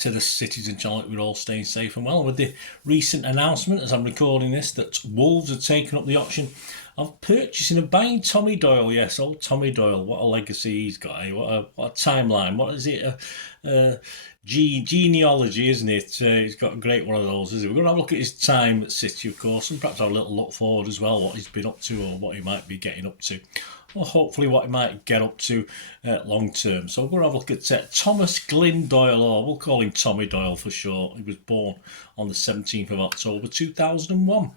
to the Citizen channel. We're all staying safe and well. With the recent announcement, as I'm recording this, that Wolves have taken up the option of purchasing and buying Tommy Doyle. Yes, old Tommy Doyle. What a legacy he's got. What a timeline. What is it? Genealogy, isn't it? He's got a great one of those, isn't it? We're going to have a look at his time at City, of course, and perhaps have a little look forward as well, what he's been up to or what he might be getting up to. Or hopefully what he might get up to long term. So we're going to have a look at Thomas Glyn Doyle, or we'll call him Tommy Doyle for short. He was born on the 17th of October 2001.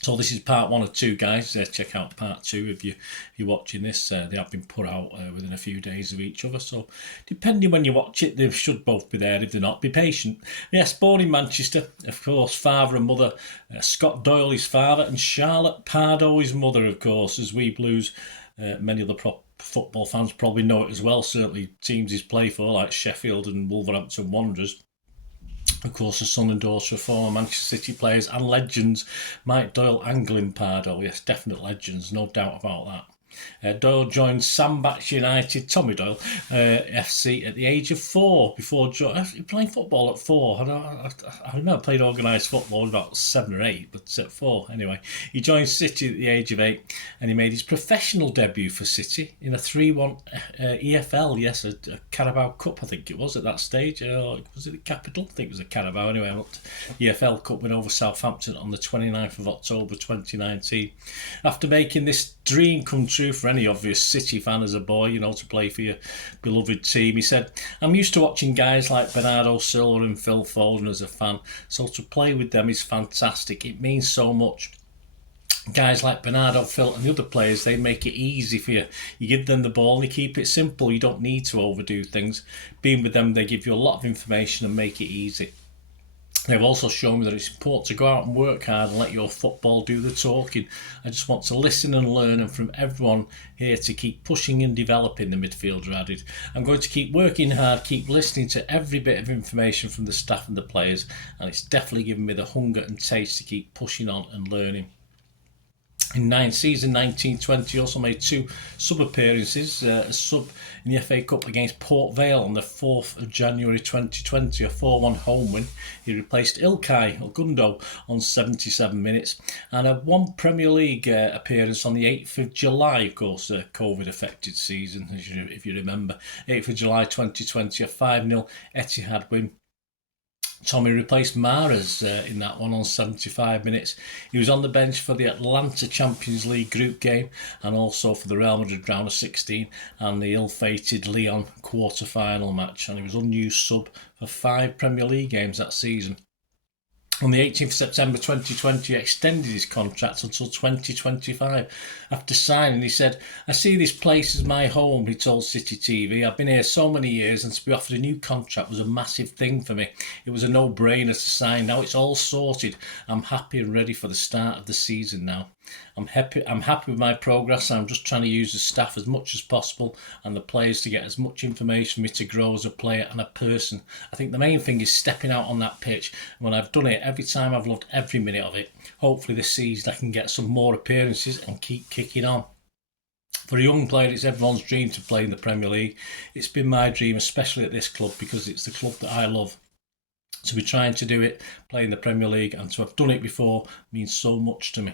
So this is part 1 of 2, guys. Check out part 2 if you're watching this. They have been put out within a few days of each other. So depending when you watch it, they should both be there. If they're not, be patient. Yes, born in Manchester. Of course, father and mother. Scott Doyle, his father, and Charlotte Pardo, his mother, of course. As we Blues, many other football fans probably know it as well. Certainly teams he's played for, like Sheffield and Wolverhampton Wanderers. Of course, the son and daughter of former Manchester City players and legends, Mike Doyle and Glyn Pardo. Yes, definite legends, no doubt about that. Doyle joined Sandbach United, Tommy Doyle, FC at the age of 4. Before playing football at 4. I remember played organised football about 7 or 8, but at 4 anyway. He joined City at the age of 8, and he made his professional debut for City in a 3-1 EFL. Yes, a Carabao Cup, I think it was at that stage. Was it the Capital? I think it was a Carabao anyway. EFL Cup win over Southampton on the 29th of October 2019. After making this dream come true for any obvious City fan as a boy, to play for your beloved team, he said, "I'm used to watching guys like Bernardo Silva and Phil Foden as a fan, so to play with them is fantastic. It means so much. Guys like Bernardo, Phil and the other players, they make it easy for you. You give them the ball and you keep it simple. You don't need to overdo things. Being with them, they give you a lot of information and make it easy. They've also shown me that it's important to go out and work hard and let your football do the talking. I just want to listen and learn, and from everyone here to keep pushing and developing," the midfielder added. "I'm going to keep working hard, keep listening to every bit of information from the staff and the players, and it's definitely given me the hunger and taste to keep pushing on and learning." In season 1920, he also made 2 sub-appearances, a sub in the FA Cup against Port Vale on the 4th of January 2020, a 4-1 home win. He replaced Ilkay Gundo on 77 minutes, and a 1 Premier League appearance on the 8th of July, of course, a COVID-affected season, if you remember. 8th of July 2020, a 5-0 Etihad win. Tommy replaced Mahrez in that one on 75 minutes. He was on the bench for the Atlanta Champions League group game and also for the Real Madrid round of 16 and the ill-fated Lyon quarter-final match. And he was unused sub for 5 Premier League games that season. On the 18th of September 2020, he extended his contract until 2025. After signing, he said, "I see this place as my home," he told City TV. "I've been here so many years, and to be offered a new contract was a massive thing for me. It was a no-brainer to sign. Now it's all sorted. I'm happy and ready for the start of the season now. I'm happy with my progress. I'm just trying to use the staff as much as possible and the players to get as much information for me to grow as a player and a person. I think the main thing is stepping out on that pitch. And when I've done it, every time I've loved every minute of it. Hopefully this season I can get some more appearances and keep kicking on." For a young player, it's everyone's dream to play in the Premier League. It's been my dream, especially at this club, because it's the club that I love. To be trying to do it, play in the Premier League, and to have done it before means so much to me.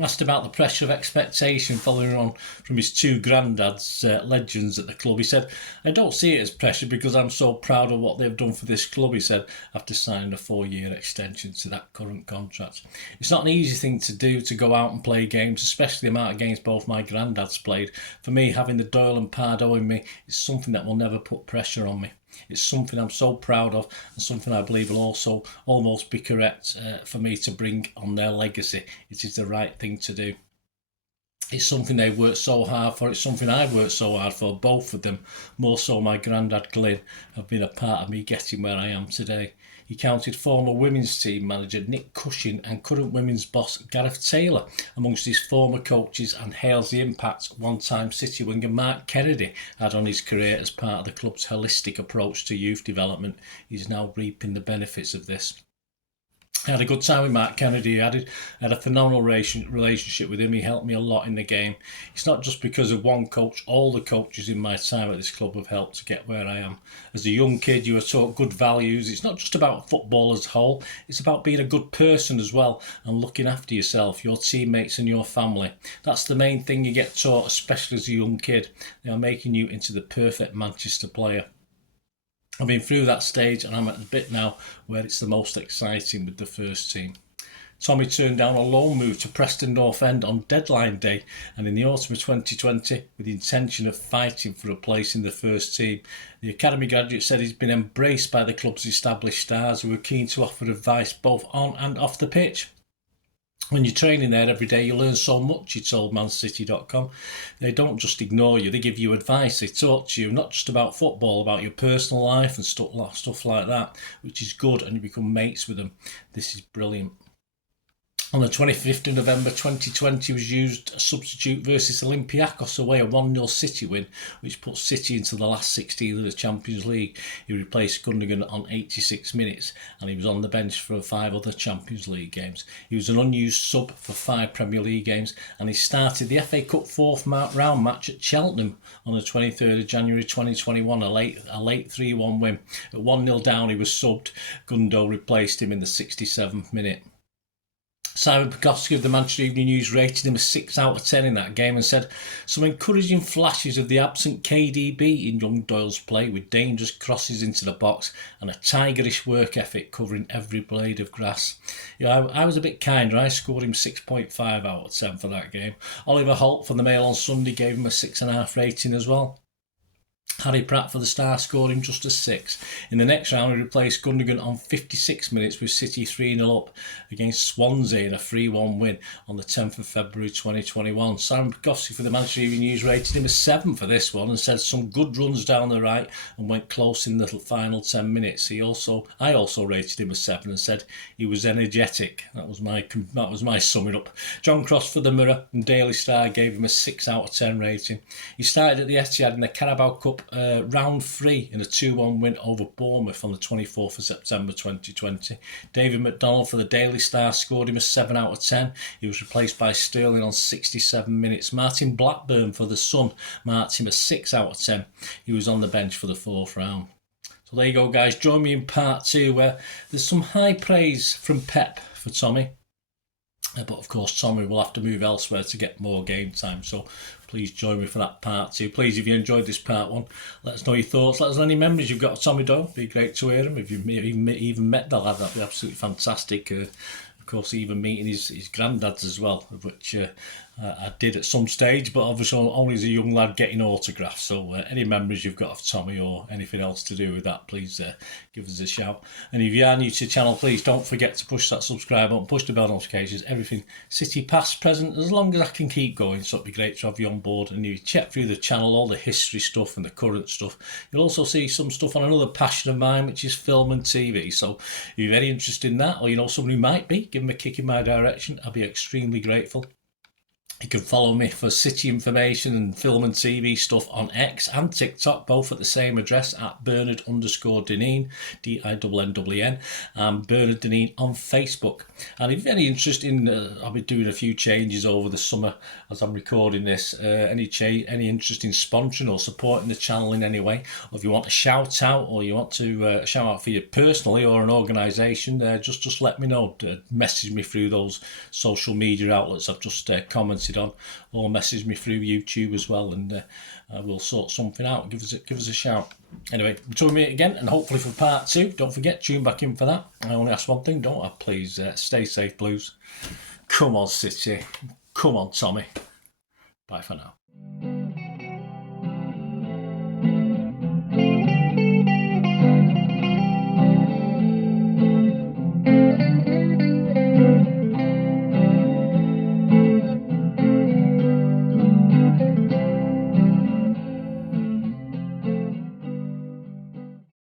Asked about the pressure of expectation following on from his 2 granddads, legends at the club, he said, "I don't see it as pressure because I'm so proud of what they've done for this club," he said, after signing a 4-year extension to that current contract. "It's not an easy thing to do, to go out and play games, especially the amount of games both my granddads played. For me, having the Doyle and Pardo in me is something that will never put pressure on me. It's something I'm so proud of and something I believe will also almost be correct for me to bring on their legacy. It is the right thing to do. It's something they've worked so hard for. It's something I've worked so hard for, both of them. More so my granddad Glyn have been a part of me getting where I am today." He counted former women's team manager Nick Cushing and current women's boss Gareth Taylor amongst his former coaches and hails the impact one-time City winger Marc Kennedy had on his career as part of the club's holistic approach to youth development. He's now reaping the benefits of this. I had a good time with Marc Kennedy. I had a phenomenal relationship with him. He helped me a lot in the game. It's not just because of one coach. All the coaches in my time at this club have helped to get where I am. As a young kid, you were taught good values. It's not just about football as a whole. It's about being a good person as well and looking after yourself, your teammates and your family. That's the main thing you get taught, especially as a young kid. They are making you into the perfect Manchester player. I've been through that stage and I'm at the bit now where it's the most exciting with the first team. Tommy turned down a loan move to Preston North End on deadline day and in the autumn of 2020 with the intention of fighting for a place in the first team. The academy graduate said he's been embraced by the club's established stars who were keen to offer advice both on and off the pitch. When you're training there every day, you learn so much, he told mancity.com. They don't just ignore you, they give you advice. They talk to you, not just about football, about your personal life and stuff like that, which is good, and you become mates with them. This is brilliant. On the 25th of November 2020 was used a substitute versus Olympiacos away, a 1-0 City win, which put City into the last 16 of the Champions League. He replaced Gundogan on 86 minutes and he was on the bench for 5 other Champions League games. He was an unused sub for 5 Premier League games and he started the FA Cup 4th round match at Cheltenham on the 23rd of January 2021, a late 3-1 win. At 1-0 down he was subbed. Gundo replaced him in the 67th minute. Simon Pekowski of the Manchester Evening News rated him a 6 out of 10 in that game and said some encouraging flashes of the absent KDB in young Doyle's play with dangerous crosses into the box and a tigerish work ethic covering every blade of grass. Yeah, I was a bit kinder. I scored him 6.5 out of 10 for that game. Oliver Holt from the Mail on Sunday gave him a 6.5 rating as well. Harry Pratt for the Star scored him just a 6. In the next round, he replaced Gundogan on 56 minutes with City 3-0 up against Swansea in a 3-1 win on the 10th of February 2021. Simon Pekowski for the Manchester Evening News rated him a 7 for this one and said some good runs down the right and went close in the final 10 minutes. I also rated him a 7 and said he was energetic. That was my summing up. John Cross for the Mirror and Daily Star gave him a 6 out of 10 rating. He started at the Etihad in the Carabao Cup round 3 in a 2-1 win over Bournemouth on the 24th of September 2020. David McDonald for the Daily Star scored him a 7 out of 10. He was replaced by Sterling on 67 minutes. Martin Blackburn for the Sun marked him a 6 out of 10. He was on the bench for the 4th round. So there you go, guys. Join me in part 2 where there's some high praise from Pep for Tommy. But of course, Tommy will have to move elsewhere to get more game time. So please join me for that part 2. Please, if you enjoyed this part 1, let us know your thoughts. Let us know any memories you've got of Tommy Doyle. It'd be great to hear him. If you've even met the lad, that'd be absolutely fantastic. Of course, even meeting his granddads as well, which I did at some stage, but obviously only as a young lad getting autographs. So any memories you've got of Tommy or anything else to do with that, please give us a shout. And if you are new to the channel, please don't forget to push that subscribe button, push the bell notifications, everything City past, present, as long as I can keep going. So it'd be great to have you on board. And you check through the channel, all the history stuff and the current stuff. You'll also see some stuff on another passion of mine, which is film and TV. So if you're very interested in that, or you know someone who might be, give them a kick in my direction. I'll be extremely grateful. You can follow me for City information and film and TV stuff on X and TikTok, both at the same address at Bernard_Dineen, DINNN, and Bernard Dineen on Facebook. And if you're any interested in, I'll be doing a few changes over the summer as I'm recording this. Any interest in sponsoring or supporting the channel in any way, or if you want a shout out or you want to shout out for you personally or an organisation, just let me know. Message me through those social media outlets I've just commented on, or message me through YouTube as well, and we'll sort something out. Give us a shout. Anyway, join me again, and hopefully for part 2. Don't forget, tune back in for that. I only ask one thing, don't I? Please stay safe, Blues. Come on, City. Come on, Tommy. Bye for now.